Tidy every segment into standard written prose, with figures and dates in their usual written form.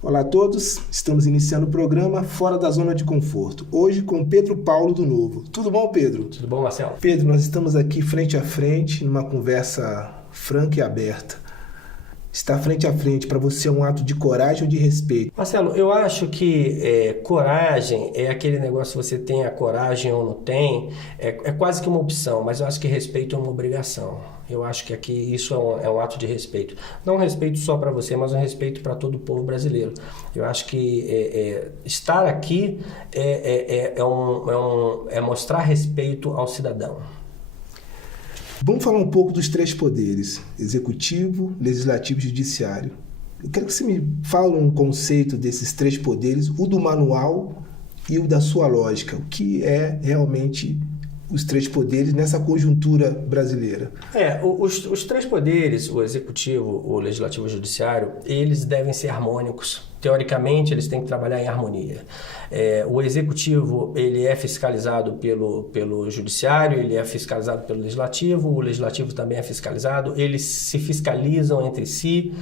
Olá a todos, estamos iniciando o programa Fora da Zona de Conforto, hoje com Pedro Paulo do Novo. Tudo bom, Pedro? Tudo bom, Marcelo? Pedro, nós estamos aqui frente a frente, numa conversa franca e aberta. Estar frente a frente para você é um ato de coragem ou de respeito? Marcelo, eu acho que coragem é aquele negócio, você tem a coragem ou não tem, é quase que uma opção, mas eu acho que respeito é uma obrigação. Eu acho que aqui isso é um ato de respeito. Não um respeito só para você, mas um respeito para todo o povo brasileiro. Eu acho que estar aqui é mostrar respeito ao cidadão. Vamos falar um pouco dos três poderes, executivo, legislativo e judiciário. Eu quero que você me fale um conceito desses três poderes, o do manual e o da sua lógica. O que é realmente os três poderes nessa conjuntura brasileira? Os três poderes, o executivo, o legislativo e o judiciário, eles devem ser harmônicos. Teoricamente, eles têm que trabalhar em harmonia. O executivo, ele é fiscalizado pelo judiciário, ele é fiscalizado pelo legislativo, o legislativo também é fiscalizado, eles se fiscalizam entre si,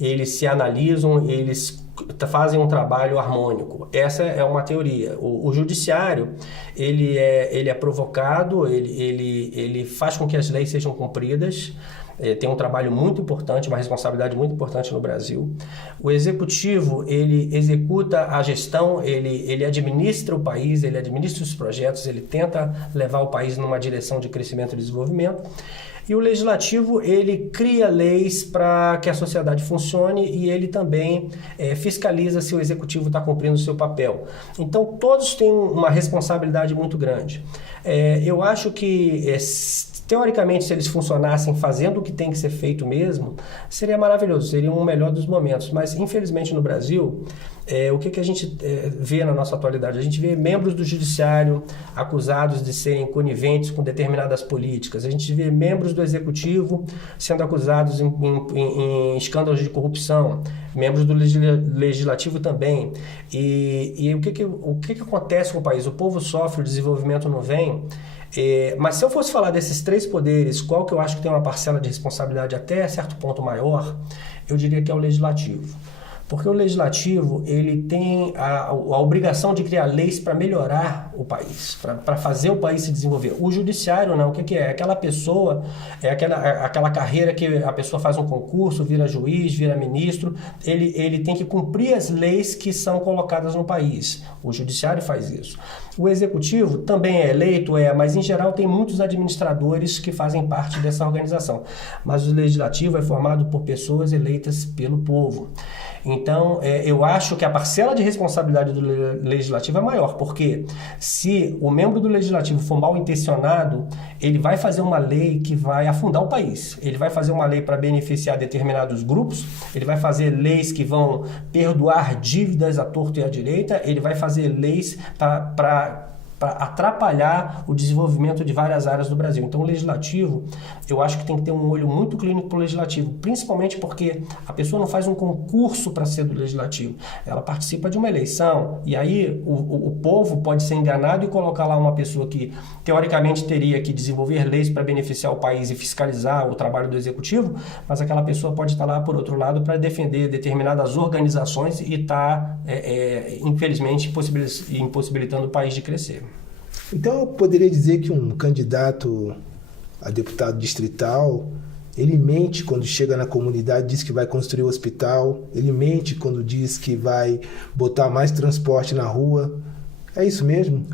eles se analisam, eles fazem um trabalho harmônico. Essa é uma teoria. O judiciário, ele é provocado, ele faz com que as leis sejam cumpridas, tem um trabalho muito importante, uma responsabilidade muito importante no Brasil. O executivo, ele executa a gestão, ele administra o país, ele administra os projetos, ele tenta levar o país numa direção de crescimento e desenvolvimento. E o legislativo, ele cria leis para que a sociedade funcione e ele também fiscaliza se o executivo está cumprindo o seu papel. Então, todos têm uma responsabilidade muito grande. Eu acho que, teoricamente, se eles funcionassem fazendo o que tem que ser feito mesmo, seria maravilhoso, seria um melhor dos momentos. Mas, infelizmente, no Brasil, o que a gente vê na nossa atualidade? A gente vê membros do judiciário acusados de serem coniventes com determinadas políticas. A gente vê membros do executivo sendo acusados em escândalos de corrupção. Membros do legislativo também. E o que acontece com o país? O povo sofre, o desenvolvimento não vem. Mas se eu fosse falar desses três poderes, qual que eu acho que tem uma parcela de responsabilidade até certo ponto maior, eu diria que é o legislativo. Porque o legislativo, ele tem a obrigação de criar leis para melhorar o país, para fazer o país se desenvolver. O judiciário, não, o que é? Aquela pessoa, aquela carreira que a pessoa faz um concurso, vira juiz, vira ministro, ele tem que cumprir as leis que são colocadas no país. O judiciário faz isso. O executivo também é eleito, mas em geral tem muitos administradores que fazem parte dessa organização. Mas o legislativo é formado por pessoas eleitas pelo povo. Então, eu acho que a parcela de responsabilidade do legislativo é maior, porque se o membro do legislativo for mal intencionado, ele vai fazer uma lei que vai afundar o país. Ele vai fazer uma lei para beneficiar determinados grupos, ele vai fazer leis que vão perdoar dívidas à torto e à direita, ele vai fazer leis para atrapalhar o desenvolvimento de várias áreas do Brasil. Então, o legislativo, eu acho que tem que ter um olho muito clínico para o legislativo, principalmente porque a pessoa não faz um concurso para ser do legislativo, ela participa de uma eleição, e aí o povo pode ser enganado e colocar lá uma pessoa que, teoricamente, teria que desenvolver leis para beneficiar o país e fiscalizar o trabalho do executivo, mas aquela pessoa pode estar lá, por outro lado, para defender determinadas organizações e está, infelizmente, impossibilitando o país de crescer. Então, eu poderia dizer que um candidato a deputado distrital, ele mente quando chega na comunidade, diz que vai construir um hospital, ele mente quando diz que vai botar mais transporte na rua. É isso mesmo?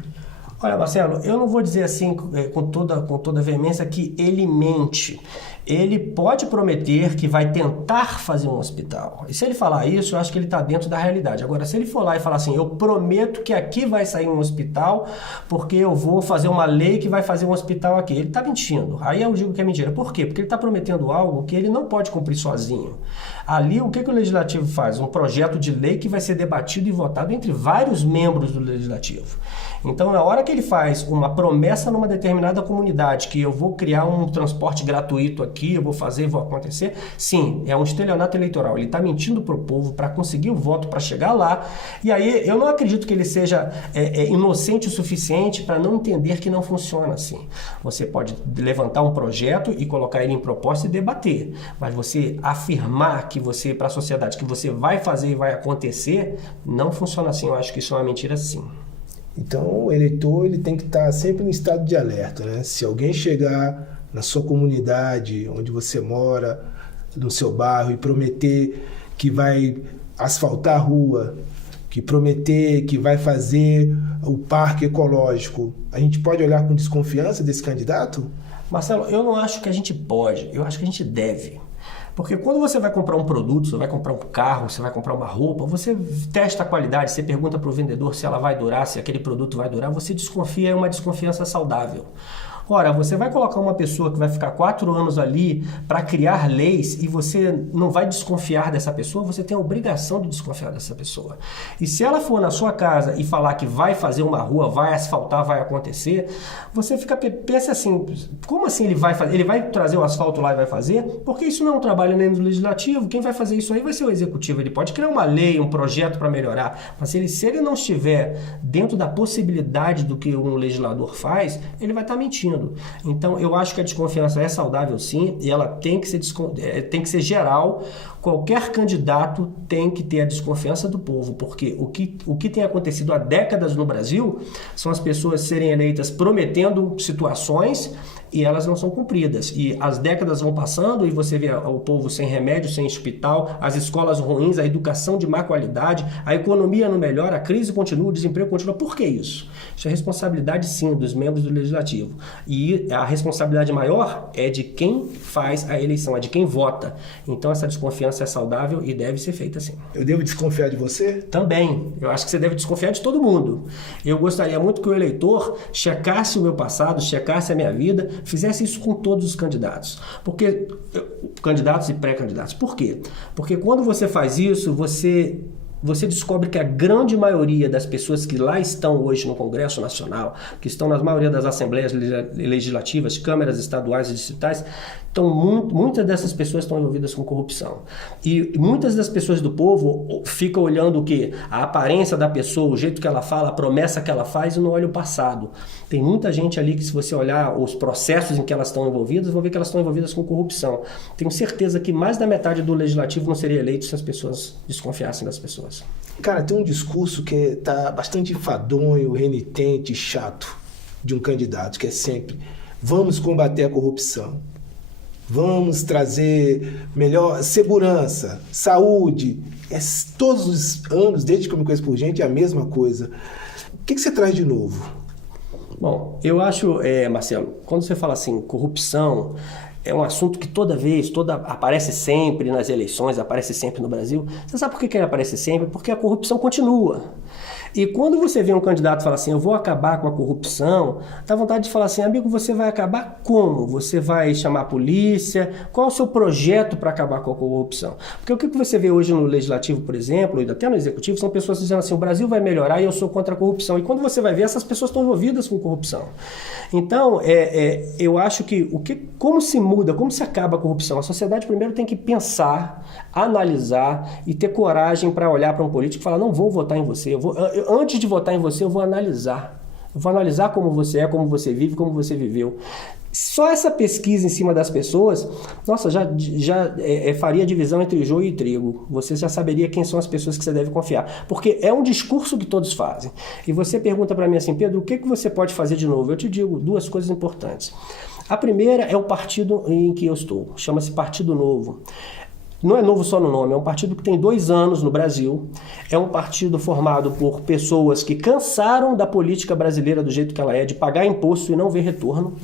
Olha, Marcelo, eu não vou dizer assim com toda veemência que ele mente. Ele pode prometer que vai tentar fazer um hospital. E se ele falar isso, eu acho que ele está dentro da realidade. Agora, se ele for lá e falar assim, eu prometo que aqui vai sair um hospital porque eu vou fazer uma lei que vai fazer um hospital aqui. Ele está mentindo. Aí eu digo que é mentira. Por quê? Porque ele está prometendo algo que ele não pode cumprir sozinho. Ali, o que o Legislativo faz? Um projeto de lei que vai ser debatido e votado entre vários membros do Legislativo. Então, na hora que ele faz uma promessa numa determinada comunidade, que eu vou criar um transporte gratuito aqui, aqui, eu vou fazer, vou acontecer. Sim, é um estelionato eleitoral. Ele está mentindo para o povo para conseguir o voto, para chegar lá. E aí eu não acredito que ele seja inocente o suficiente para não entender que não funciona assim. Você pode levantar um projeto e colocar ele em proposta e debater. Mas você afirmar que você, para a sociedade, que você vai fazer e vai acontecer, não funciona assim. Eu acho que isso é uma mentira sim. Então, o eleitor ele tem que estar sempre em estado de alerta, né? Se alguém chegar na sua comunidade, onde você mora, no seu bairro, e prometer que vai asfaltar a rua, que prometer que vai fazer o parque ecológico, a gente pode olhar com desconfiança desse candidato? Marcelo, eu não acho que a gente pode, eu acho que a gente deve. Porque quando você vai comprar um produto, você vai comprar um carro, você vai comprar uma roupa, você testa a qualidade, você pergunta para o vendedor se ela vai durar, se aquele produto vai durar, você desconfia, é uma desconfiança saudável. Ora, você vai colocar uma pessoa que vai ficar 4 anos ali para criar leis e você não vai desconfiar dessa pessoa, você tem a obrigação de desconfiar dessa pessoa. E se ela for na sua casa e falar que vai fazer uma rua, vai asfaltar, vai acontecer, você pensa assim, como assim ele vai fazer? Ele vai trazer o asfalto lá e vai fazer? Porque isso não é um trabalho nem do legislativo, quem vai fazer isso aí vai ser o executivo. Ele pode criar uma lei, um projeto para melhorar, mas se ele não estiver dentro da possibilidade do que um legislador faz, ele vai estar mentindo. Então, eu acho que a desconfiança é saudável sim, e ela tem que ser geral. Qualquer candidato tem que ter a desconfiança do povo, porque o que tem acontecido há décadas no Brasil são as pessoas serem eleitas prometendo situações e elas não são cumpridas. E as décadas vão passando e você vê o povo sem remédio, sem hospital, as escolas ruins, a educação de má qualidade, a economia não melhora, a crise continua, o desemprego continua. Por que isso? Isso é responsabilidade, sim, dos membros do Legislativo. E a responsabilidade maior é de quem faz a eleição, é de quem vota. Então essa desconfiança é saudável e deve ser feita assim. Eu devo desconfiar de você? Também. Eu acho que você deve desconfiar de todo mundo. Eu gostaria muito que o eleitor checasse o meu passado, checasse a minha vida, fizesse isso com todos os candidatos. Porque candidatos e pré-candidatos. Por quê? Porque quando você faz isso, você descobre que a grande maioria das pessoas que lá estão hoje no Congresso Nacional, que estão na maioria das assembleias legislativas, câmaras estaduais e distritais, muitas dessas pessoas estão envolvidas com corrupção. E muitas das pessoas do povo ficam olhando o quê? A aparência da pessoa, o jeito que ela fala, a promessa que ela faz e não olha o passado. Tem muita gente ali que, se você olhar os processos em que elas estão envolvidas, vão ver que elas estão envolvidas com corrupção. Tenho certeza que mais da metade do legislativo não seria eleito se as pessoas desconfiassem das pessoas. Cara, tem um discurso que está bastante enfadonho, renitente, chato de um candidato, que é sempre: vamos combater a corrupção. Vamos trazer melhor segurança, saúde. Todos os anos, desde que eu me conheço por gente, é a mesma coisa. O que você traz de novo? Bom, eu acho, Marcelo, quando você fala assim, corrupção, é um assunto que aparece sempre nas eleições, aparece sempre no Brasil. Você sabe por que ele aparece sempre? Porque a corrupção continua. E quando você vê um candidato falar assim, eu vou acabar com a corrupção, dá vontade de falar assim, amigo, você vai acabar como? Você vai chamar a polícia? Qual é o seu projeto para acabar com a corrupção? Porque o que você vê hoje no Legislativo, por exemplo, e até no Executivo, são pessoas dizendo assim, o Brasil vai melhorar e eu sou contra a corrupção. E quando você vai ver, essas pessoas estão envolvidas com corrupção. Então, eu acho que como se muda, como se acaba a corrupção? A sociedade primeiro tem que pensar, analisar e ter coragem para olhar para um político e falar, não vou votar em você, antes de votar em você, eu vou analisar. Eu vou analisar como você é, como você vive, como você viveu. Só essa pesquisa em cima das pessoas, nossa, já faria divisão entre joio e trigo. Você já saberia quem são as pessoas que você deve confiar. Porque é um discurso que todos fazem. E você pergunta para mim assim, Pedro, o que você pode fazer de novo? Eu te digo 2 coisas importantes. A primeira é o partido em que eu estou. Chama-se Partido Novo. Não é novo só no nome, é um partido que tem 2 anos no Brasil, é um partido formado por pessoas que cansaram da política brasileira do jeito que ela é, de pagar imposto e não ver retorno,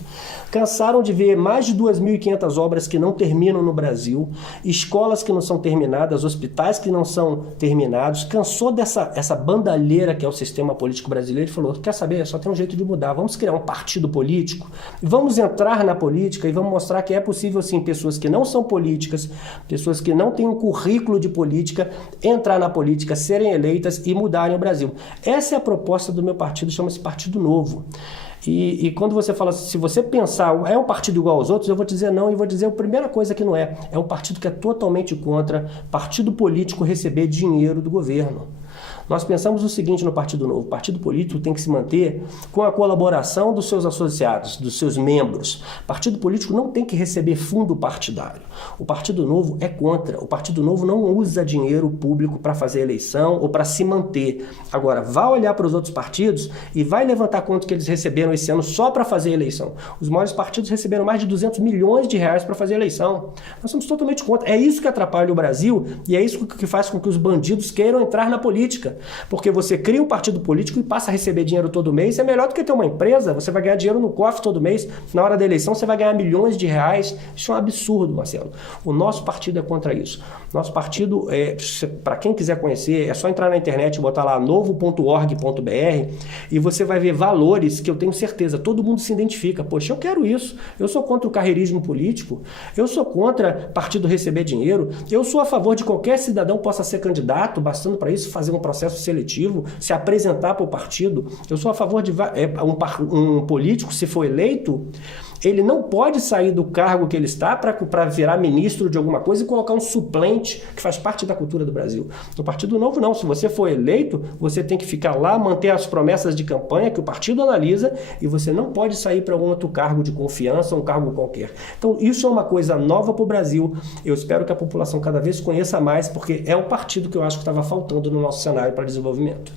cansaram de ver mais de 2.500 obras que não terminam no Brasil, escolas que não são terminadas, hospitais que não são terminados, cansou dessa bandalheira que é o sistema político brasileiro e falou, quer saber, só tem um jeito de mudar, vamos criar um partido político, vamos entrar na política e vamos mostrar que é possível sim, pessoas que não são políticas, pessoas que não têm um currículo de política, entrar na política, serem eleitas e mudarem o Brasil. Essa é a proposta do meu partido, chama-se Partido Novo. E quando você fala, se você pensar, é um partido igual aos outros, eu vou dizer não, e vou dizer a primeira coisa que não é. É um partido que é totalmente contra partido político receber dinheiro do governo. Nós pensamos o seguinte no Partido Novo: o partido político tem que se manter com a colaboração dos seus associados, dos seus membros. O partido político não tem que receber fundo partidário. O Partido Novo é contra. O Partido Novo não usa dinheiro público para fazer eleição ou para se manter. Agora, vá olhar para os outros partidos e vai levantar quanto que eles receberam esse ano só para fazer eleição. Os maiores partidos receberam mais de 200 milhões de reais para fazer eleição. Nós somos totalmente contra. É isso que atrapalha o Brasil e é isso que faz com que os bandidos queiram entrar na política. Porque você cria um partido político e passa a receber dinheiro todo mês, é melhor do que ter uma empresa, você vai ganhar dinheiro no cofre todo mês, na hora da eleição você vai ganhar milhões de reais. Isso é um absurdo, Marcelo. O nosso partido é contra isso. Nosso partido, para quem quiser conhecer, é só entrar na internet e botar lá novo.org.br e você vai ver valores que eu tenho certeza, todo mundo se identifica. Poxa, eu quero isso, eu sou contra o carreirismo político, eu sou contra partido receber dinheiro, eu sou a favor de qualquer cidadão possa ser candidato, bastando para isso fazer um processo seletivo, se apresentar para o partido. Eu sou a favor de um político, se for eleito, ele não pode sair do cargo que ele está para virar ministro de alguma coisa e colocar um suplente que faz parte da cultura do Brasil. No Partido Novo, não. Se você for eleito, você tem que ficar lá, manter as promessas de campanha que o partido analisa e você não pode sair para algum outro cargo de confiança, um cargo qualquer. Então, isso é uma coisa nova para o Brasil. Eu espero que a população cada vez conheça mais, porque é um partido que eu acho que estava faltando no nosso cenário para desenvolvimento.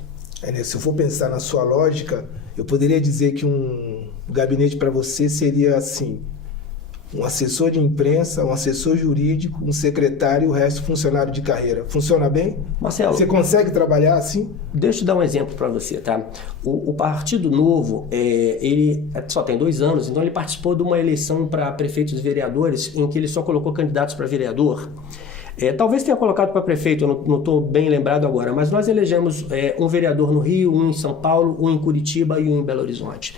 Se eu for pensar na sua lógica, eu poderia dizer que um gabinete para você seria assim: um assessor de imprensa, um assessor jurídico, um secretário e o resto funcionário de carreira. Funciona bem? Marcelo, você consegue trabalhar assim? Deixa eu te dar um exemplo para você, tá? O Partido Novo, ele só tem 2 anos, então ele participou de uma eleição para prefeitos e vereadores em que ele só colocou candidatos para vereador. Talvez tenha colocado para prefeito, eu não estou bem lembrado agora, mas nós elegemos um vereador no Rio, um em São Paulo, um em Curitiba e um em Belo Horizonte.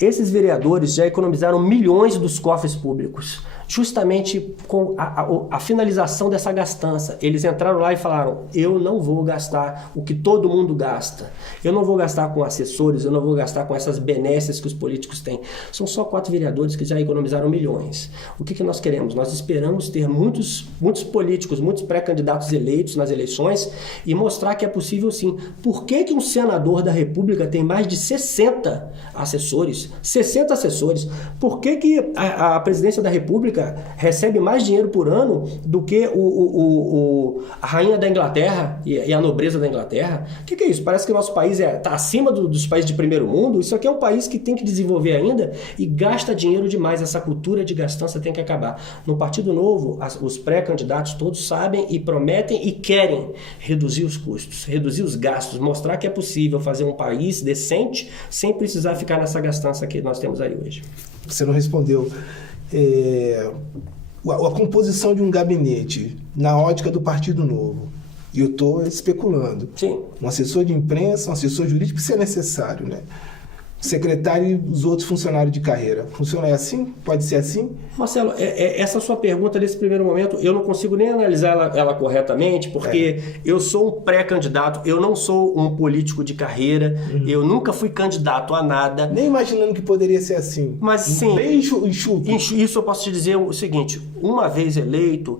Esses vereadores já economizaram milhões dos cofres públicos, justamente com a finalização dessa gastança. Eles entraram lá e falaram: eu não vou gastar o que todo mundo gasta, eu não vou gastar com assessores, eu não vou gastar com essas benesses que os políticos têm. São só 4 vereadores que já economizaram milhões. O que nós queremos? Nós esperamos ter muitos políticos, muitos pré-candidatos eleitos nas eleições e mostrar que é possível sim. Por que um senador da República tem mais de 60 assessores? 60 assessores. Por que a presidência da República recebe mais dinheiro por ano do que a rainha da Inglaterra e a nobreza da Inglaterra? O que é isso? Parece que o nosso país está acima dos países de primeiro mundo. Isso aqui é um país que tem que desenvolver ainda e gasta dinheiro demais. Essa cultura de gastança tem que acabar. No Partido Novo, os pré-candidatos todos sabem e prometem e querem reduzir os custos, reduzir os gastos, mostrar que é possível fazer um país decente sem precisar ficar nessa gastança que nós temos aí hoje. Você não respondeu. A composição de um gabinete na ótica do Partido Novo, e eu estou especulando. Sim. Um assessor de imprensa, um assessor jurídico, isso é necessário, né? Secretário e os outros funcionários de carreira. Funciona assim? Pode ser assim? Marcelo, essa sua pergunta nesse primeiro momento, eu não consigo nem analisar ela corretamente, porque eu sou um pré-candidato, eu não sou um político de carreira, eu nunca fui candidato a nada. Nem imaginando que poderia ser assim. Mas sim, bem enxuto. Isso eu posso te dizer o seguinte: uma vez eleito,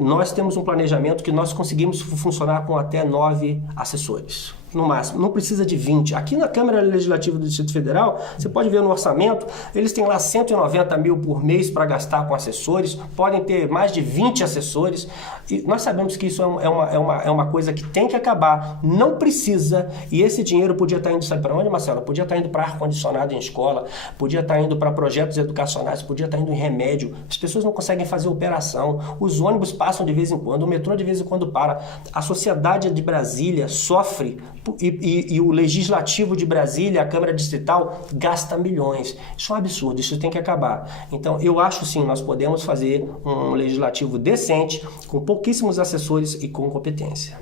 nós temos um planejamento que nós conseguimos funcionar com até 9 assessores. No máximo, não precisa de 20. Aqui na Câmara Legislativa do Distrito Federal, você pode ver no orçamento, eles têm lá 190 mil por mês para gastar com assessores, podem ter mais de 20 assessores, e nós sabemos que isso é uma coisa que tem que acabar, não precisa, e esse dinheiro podia estar indo, sabe para onde, Marcelo? Podia estar indo para ar-condicionado em escola, podia estar indo para projetos educacionais, podia estar indo em remédio. As pessoas não conseguem fazer operação, os ônibus passam de vez em quando, o metrô de vez em quando para, a sociedade de Brasília sofre. E o Legislativo de Brasília, a Câmara Distrital, gasta milhões. Isso é um absurdo, isso tem que acabar. Então, eu acho sim, nós podemos fazer um legislativo decente, com pouquíssimos assessores e com competência.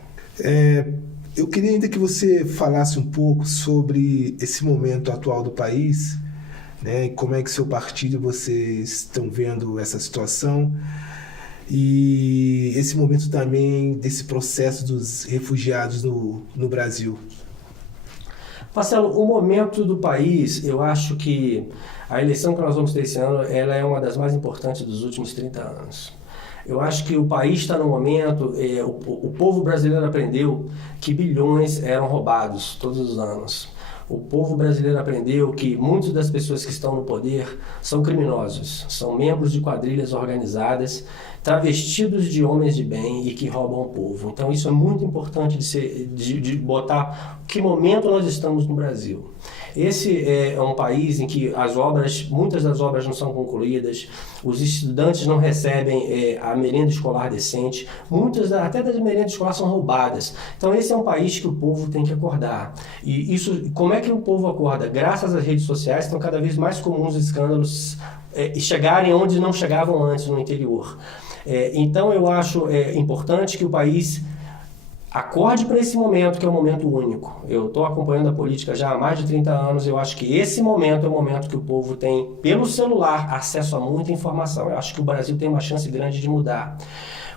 Eu queria ainda que você falasse um pouco sobre esse momento atual do país, né? Como é que seu partido, vocês estão vendo essa situação. E esse momento também desse processo dos refugiados no Brasil. Marcelo, o momento do país, eu acho que a eleição que nós vamos ter esse ano, ela é uma das mais importantes dos últimos 30 anos. Eu acho que o país está no momento, o povo brasileiro aprendeu que bilhões eram roubados todos os anos. O povo brasileiro aprendeu que muitas das pessoas que estão no poder são criminosos, são membros de quadrilhas organizadas, travestidos de homens de bem e que roubam o povo. Então isso é muito importante de botar que momento nós estamos no Brasil. Esse é um país em que muitas das obras não são concluídas, os estudantes não recebem a merenda escolar decente, muitas até das merendas escolares são roubadas. Então esse é um país que o povo tem que acordar. E isso, como é que o povo acorda? Graças às redes sociais, estão cada vez mais comuns escândalos chegarem onde não chegavam antes no interior. Então eu acho importante que o país acorde para esse momento, que é um momento único. Eu estou acompanhando a política já há mais de 30 anos, eu acho que esse momento é o momento que o povo tem, pelo celular, acesso a muita informação. Eu acho que o Brasil tem uma chance grande de mudar.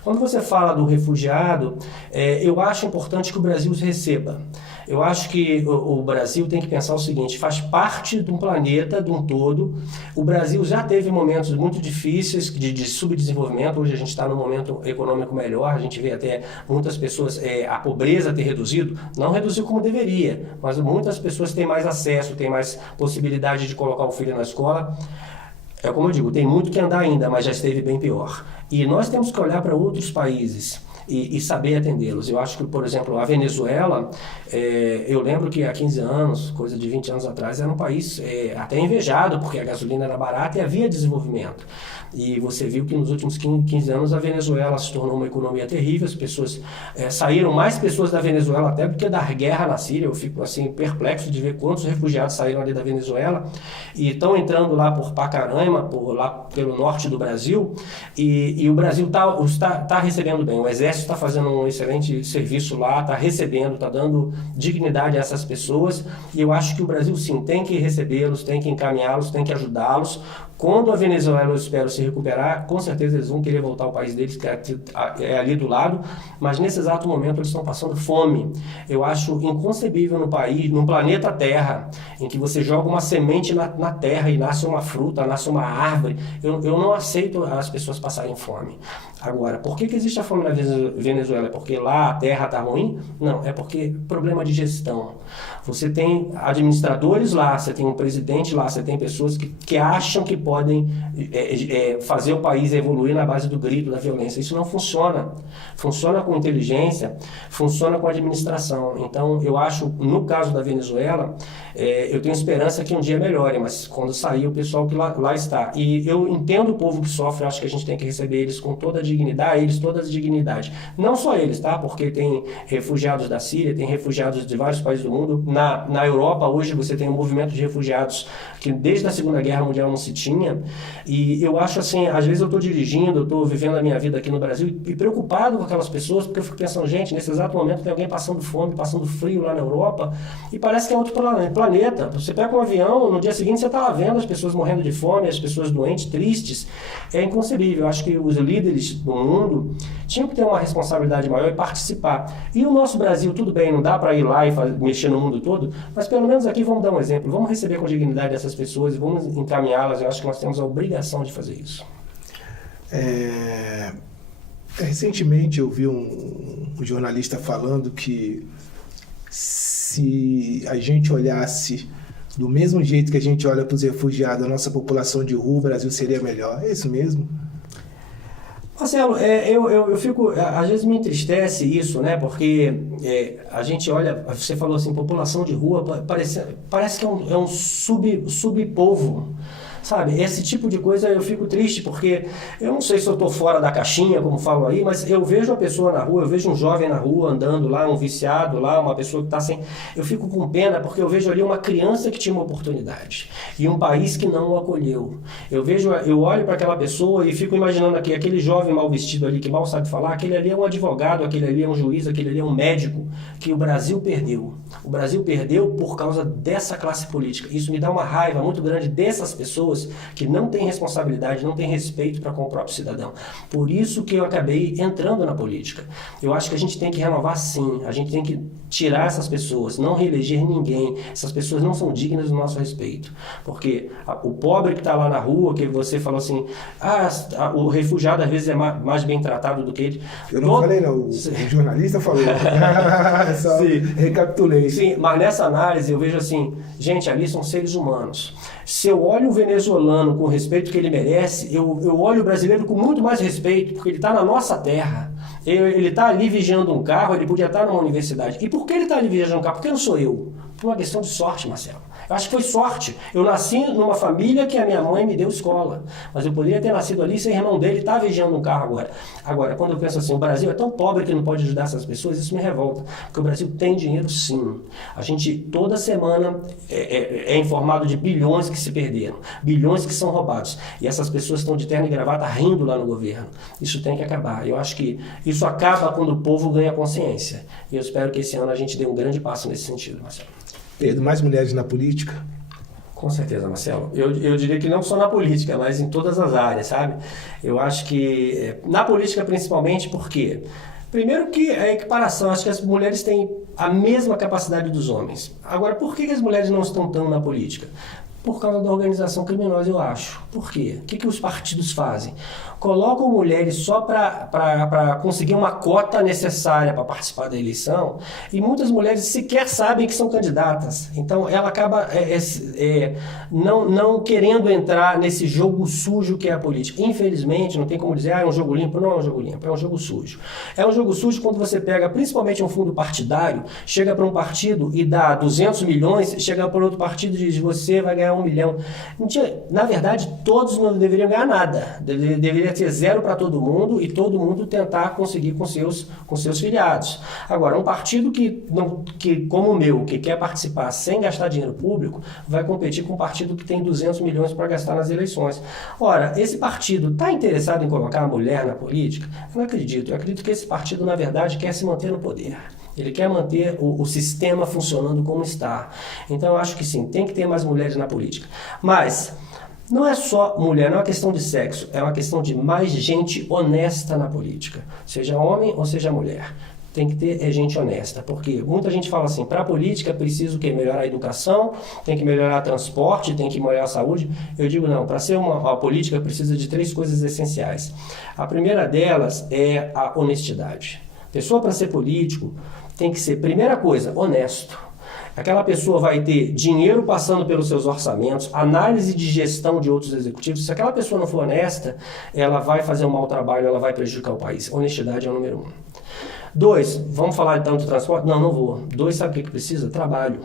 Quando você fala do refugiado, eu acho importante que o Brasil os receba. Eu acho que o Brasil tem que pensar o seguinte, faz parte de um planeta, de um todo. O Brasil já teve momentos muito difíceis de subdesenvolvimento, hoje a gente está num momento econômico melhor, a gente vê até muitas pessoas, a pobreza ter reduzido, não reduziu como deveria, mas muitas pessoas têm mais acesso, têm mais possibilidade de colocar o filho na escola. É como eu digo, tem muito que andar ainda, mas já esteve bem pior. E nós temos que olhar para outros países e saber atendê-los. Eu acho que, por exemplo, a Venezuela, eu lembro que há 15 anos, coisa de 20 anos atrás, era um país até invejado, porque a gasolina era barata e havia desenvolvimento. E você viu que nos últimos 15 anos a Venezuela se tornou uma economia terrível, as pessoas saíram mais pessoas da Venezuela até do que da guerra na Síria. Eu fico assim perplexo de ver quantos refugiados saíram ali da Venezuela e estão entrando lá por Pacaraima, lá pelo norte do Brasil, e o Brasil está recebendo bem. O Exército está fazendo um excelente serviço lá, está recebendo, está dando dignidade a essas pessoas, e eu acho que o Brasil sim tem que recebê-los, tem que encaminhá-los, tem que ajudá-los. Quando a Venezuela, eu espero, se recuperar, com certeza eles vão querer voltar ao país deles, que é ali do lado, mas nesse exato momento eles estão passando fome. Eu acho inconcebível no país, no planeta Terra, em que você joga uma semente na terra e nasce uma fruta, nasce uma árvore. Eu não aceito as pessoas passarem fome. Agora, por que existe a fome na Venezuela? É porque lá a terra está ruim? Não, é porque problema de gestão. Você tem administradores lá, você tem um presidente lá, você tem pessoas que acham que podem fazer o país evoluir na base do grito, da violência. Isso não funciona. Funciona com inteligência, funciona com administração. Então, eu acho, no caso da Venezuela, eu tenho esperança que um dia melhore, mas quando sair o pessoal que lá está. E eu entendo o povo que sofre, acho que a gente tem que receber eles com toda a dignidade, toda a dignidade. Não só eles, tá? Porque tem refugiados da Síria, tem refugiados de vários países do mundo. Na Europa, hoje, você tem um movimento de refugiados que desde a Segunda Guerra Mundial não se tinha. E eu acho assim, às vezes eu estou dirigindo, eu estou vivendo a minha vida aqui no Brasil e preocupado com aquelas pessoas, porque eu fico pensando, gente, nesse exato momento tem alguém passando fome, passando frio lá na Europa, e parece que é outro planeta. Você pega um avião, no dia seguinte você está lá vendo as pessoas morrendo de fome, as pessoas doentes, tristes. É inconcebível. Eu acho que os líderes do mundo tinham que ter uma responsabilidade maior e participar. E o nosso Brasil, tudo bem, não dá para ir lá e mexer no mundo todo, mas pelo menos aqui vamos dar um exemplo. Vamos receber com dignidade essas pessoas e vamos encaminhá-las. Eu acho que nós temos a obrigação de fazer isso. Recentemente eu vi um jornalista falando que se a gente olhasse do mesmo jeito que a gente olha para os refugiados, a nossa população de rua, o Brasil seria melhor. É isso mesmo? Marcelo, eu fico, às vezes me entristece isso, né? Porque a gente olha, você falou assim, população de rua, parece que é um subpovo. Sabe, esse tipo de coisa eu fico triste, porque eu não sei se eu estou fora da caixinha, como falam aí, mas eu vejo a pessoa na rua, eu vejo um jovem na rua andando lá, um viciado lá, uma pessoa que está sem... Eu fico com pena, porque eu vejo ali uma criança que tinha uma oportunidade e um país que não o acolheu. Eu olho para aquela pessoa e fico imaginando aqui, aquele jovem mal vestido ali, que mal sabe falar, aquele ali é um advogado, aquele ali é um juiz, aquele ali é um médico, que o Brasil perdeu. O Brasil perdeu por causa dessa classe política. Isso me dá uma raiva muito grande dessas pessoas pessoas que não têm responsabilidade, não têm respeito para com o próprio cidadão. Por isso que eu acabei entrando na política. Eu acho que a gente tem que renovar sim, a gente tem que tirar essas pessoas, não reeleger ninguém. Essas pessoas não são dignas do nosso respeito. Porque o pobre que está lá na rua, que você falou assim, o refugiado às vezes é mais bem tratado do que ele. Eu não falei não, o jornalista falou. Só Sim. Recapitulei. Sim, mas nessa análise eu vejo assim, gente, ali são seres humanos. Se eu olho o venezuelano com o respeito que ele merece, eu olho o brasileiro com muito mais respeito, porque ele está na nossa terra. Ele está ali vigiando um carro, ele podia estar numa universidade. E por que ele está ali vigiando um carro? Porque não sou eu. Por uma questão de sorte, Marcelo. Eu acho que foi sorte. Eu nasci numa família que a minha mãe me deu escola. Mas eu poderia ter nascido ali sem irmão dele estar vigiando um carro agora. Agora, quando eu penso assim, o Brasil é tão pobre que não pode ajudar essas pessoas, isso me revolta. Porque o Brasil tem dinheiro sim. A gente, toda semana, é informado de bilhões que se perderam. Bilhões que são roubados. E essas pessoas estão de terno e gravata rindo lá no governo. Isso tem que acabar. Eu acho que isso acaba quando o povo ganha consciência. E eu espero que esse ano a gente dê um grande passo nesse sentido, Marcelo. Pedro, mais mulheres na política? Com certeza, Marcelo. Eu diria que não só na política, mas em todas as áreas, sabe? Eu acho que na política principalmente, por quê? Primeiro que a equiparação, acho que as mulheres têm a mesma capacidade dos homens. Agora, por que as mulheres não estão tão na política? Por causa da organização criminosa, eu acho. Por quê? O que os partidos fazem? Colocam mulheres só para conseguir uma cota necessária para participar da eleição, e muitas mulheres sequer sabem que são candidatas. Então, ela acaba não querendo entrar nesse jogo sujo que é a política. Infelizmente, não tem como dizer, é um jogo limpo. Não é um jogo limpo, é um jogo sujo. É um jogo sujo quando você pega, principalmente um fundo partidário, chega para um partido e dá 200 milhões, chega para outro partido e diz, você vai ganhar 1 milhão. Na verdade, todos não deveriam ganhar nada. Deveria ter zero para todo mundo e todo mundo tentar conseguir com seus filiados. Agora, um partido que como o meu, que quer participar sem gastar dinheiro público, vai competir com um partido que tem 200 milhões para gastar nas eleições. Ora, esse partido está interessado em colocar a mulher na política? Eu não acredito. Eu acredito que esse partido, na verdade, quer se manter no poder. Ele quer manter o sistema funcionando como está. Então, eu acho que sim, tem que ter mais mulheres na política. Mas não é só mulher, não é uma questão de sexo, é uma questão de mais gente honesta na política. Seja homem ou seja mulher. Tem que ter gente honesta, porque muita gente fala assim, para a política preciso que melhorar a educação, tem que melhorar o transporte, tem que melhorar a saúde. Eu digo não, para ser uma política precisa de 3 coisas essenciais. A primeira delas é a honestidade. Pessoa para ser político tem que ser, primeira coisa, honesto. Aquela pessoa vai ter dinheiro passando pelos seus orçamentos, análise de gestão de outros executivos. Se aquela pessoa não for honesta, ela vai fazer um mau trabalho, ela vai prejudicar o país. Honestidade é o número 1. 2, vamos falar então do transporte? Não vou. 2, sabe o que precisa? Trabalho.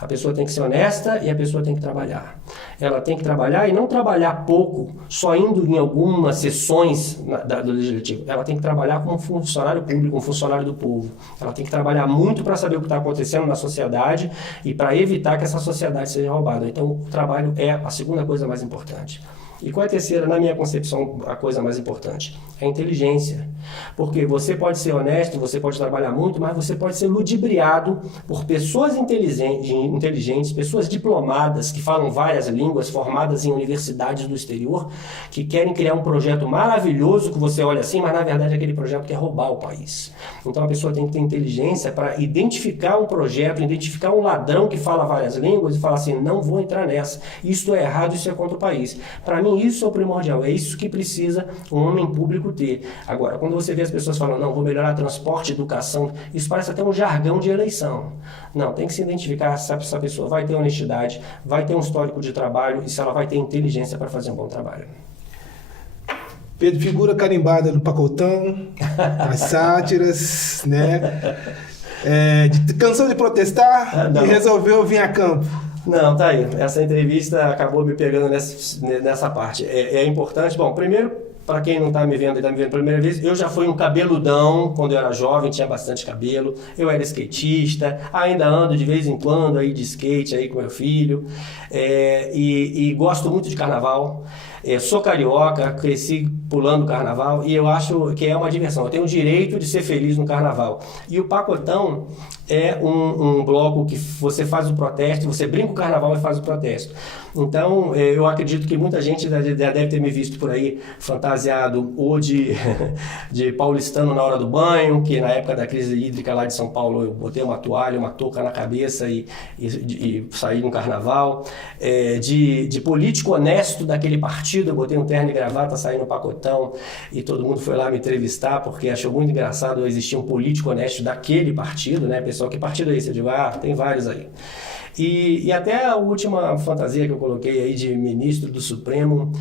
A pessoa tem que ser honesta e a pessoa tem que trabalhar. Ela tem que trabalhar e não trabalhar pouco, só indo em algumas sessões do Legislativo. Ela tem que trabalhar como funcionário público, como funcionário do povo. Ela tem que trabalhar muito para saber o que está acontecendo na sociedade e para evitar que essa sociedade seja roubada. Então, o trabalho é a segunda coisa mais importante. E qual é a terceira, na minha concepção, a coisa mais importante? É a inteligência. Porque você pode ser honesto, você pode trabalhar muito, mas você pode ser ludibriado por pessoas inteligentes, pessoas diplomadas, que falam várias línguas, formadas em universidades do exterior, que querem criar um projeto maravilhoso que você olha assim, mas na verdade aquele projeto quer roubar o país. Então a pessoa tem que ter inteligência para identificar um projeto, identificar um ladrão que fala várias línguas e falar assim, não vou entrar nessa, isso é errado, isso é contra o país. Para mim isso é o primordial, é isso que precisa um homem público ter. Agora, quando você vê as pessoas falando, não, vou melhorar transporte, educação, isso parece até um jargão de eleição. Não, tem que se identificar se essa pessoa vai ter honestidade, vai ter um histórico de trabalho e se ela vai ter inteligência para fazer um bom trabalho. Pedro, figura carimbada no pacotão, as sátiras, né? Cansou de protestar e resolveu vir a campo. Não, tá aí. Essa entrevista acabou me pegando nessa parte. É importante, bom, primeiro, para quem não está me vendo e está me vendo pela primeira vez, eu já fui um cabeludão quando eu era jovem, tinha bastante cabelo. Eu era skatista, ainda ando de vez em quando aí de skate aí com meu filho. E gosto muito de carnaval. Sou carioca, cresci pulando carnaval e eu acho que é uma diversão. Eu tenho o direito de ser feliz no carnaval. E o pacotão é um bloco que você faz o protesto, você brinca o carnaval e faz o protesto. Então, eu acredito que muita gente já deve ter me visto por aí fantasiado ou de paulistano na hora do banho, que na época da crise hídrica lá de São Paulo eu botei uma toalha, uma touca na cabeça e saí no carnaval. De político honesto daquele partido, eu botei um terno e gravata, saí no pacotão e todo mundo foi lá me entrevistar porque achou muito engraçado existir um político honesto daquele partido, né? Pessoal, que partido é esse? Eu digo, tem vários aí. E até a última fantasia que eu coloquei aí de ministro do Supremo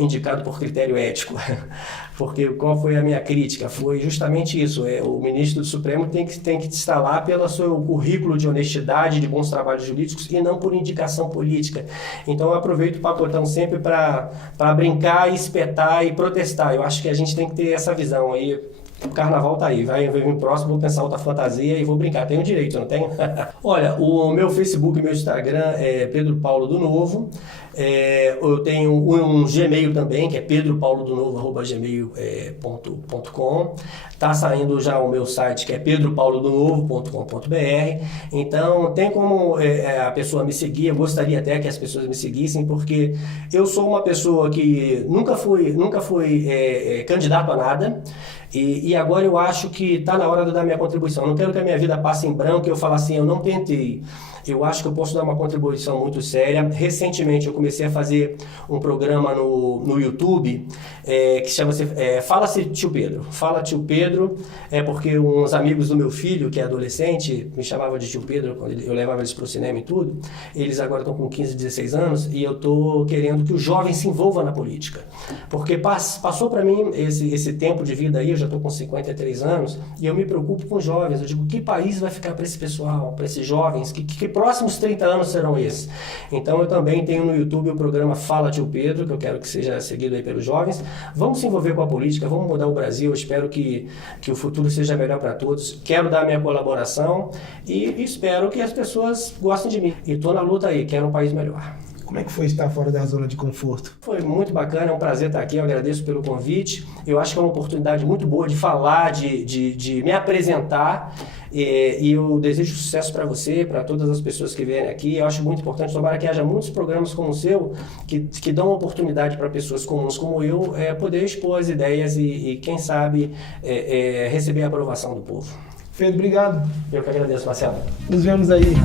indicado por critério ético. Porque qual foi a minha crítica? Foi justamente isso. O ministro do Supremo tem que estar lá pelo seu currículo de honestidade, de bons trabalhos jurídicos e não por indicação política. Então eu aproveito o pacotão sempre para brincar, espetar e protestar. Eu acho que a gente tem que ter essa visão aí. O carnaval tá aí, vai vir próximo, vou pensar outra fantasia e vou brincar. Tenho direito, não tenho? Olha, o meu Facebook e meu Instagram é Pedro Paulo do Novo. Eu tenho um Gmail também, que é pedropaulodonovo@gmail.com. Tá saindo já o meu site, que é pedropaulodonovo.com.br. Então, tem como a pessoa me seguir. Eu gostaria até que as pessoas me seguissem, porque eu sou uma pessoa que nunca fui candidato a nada. E agora eu acho que está na hora de eu dar minha contribuição. Eu não quero que a minha vida passe em branco e eu fale assim, eu não tentei. Eu acho que eu posso dar uma contribuição muito séria. Recentemente eu comecei a fazer um programa no YouTube que chama-se Fala-se Tio Pedro. Fala Tio Pedro, porque uns amigos do meu filho, que é adolescente, me chamavam de Tio Pedro quando eu levava eles para o cinema e tudo. Eles agora estão com 15, 16 anos e eu estou querendo que o jovem se envolva na política. Porque passou para mim esse tempo de vida aí, eu já estou com 53 anos, e eu me preocupo com os jovens. Eu digo, que país vai ficar para esse pessoal, para esses jovens? Que próximos 30 anos serão esses? Então eu também tenho no YouTube o programa Fala Tio Pedro, que eu quero que seja seguido aí pelos jovens. Vamos se envolver com a política, vamos mudar o Brasil. Eu espero que o futuro seja melhor para todos. Quero dar minha colaboração e espero que as pessoas gostem de mim. E estou na luta aí, quero um país melhor. Como é que foi estar fora da zona de conforto? Foi muito bacana, é um prazer estar aqui, eu agradeço pelo convite. Eu acho que é uma oportunidade muito boa de falar, de me apresentar, e eu desejo sucesso para você, para todas as pessoas que vierem aqui. Eu acho muito importante, tomara que haja muitos programas como o seu, que dão oportunidade para pessoas comuns como eu, poder expor as ideias e quem sabe, receber a aprovação do povo. Pedro, obrigado. Eu que agradeço, Marcelo. Nos vemos aí.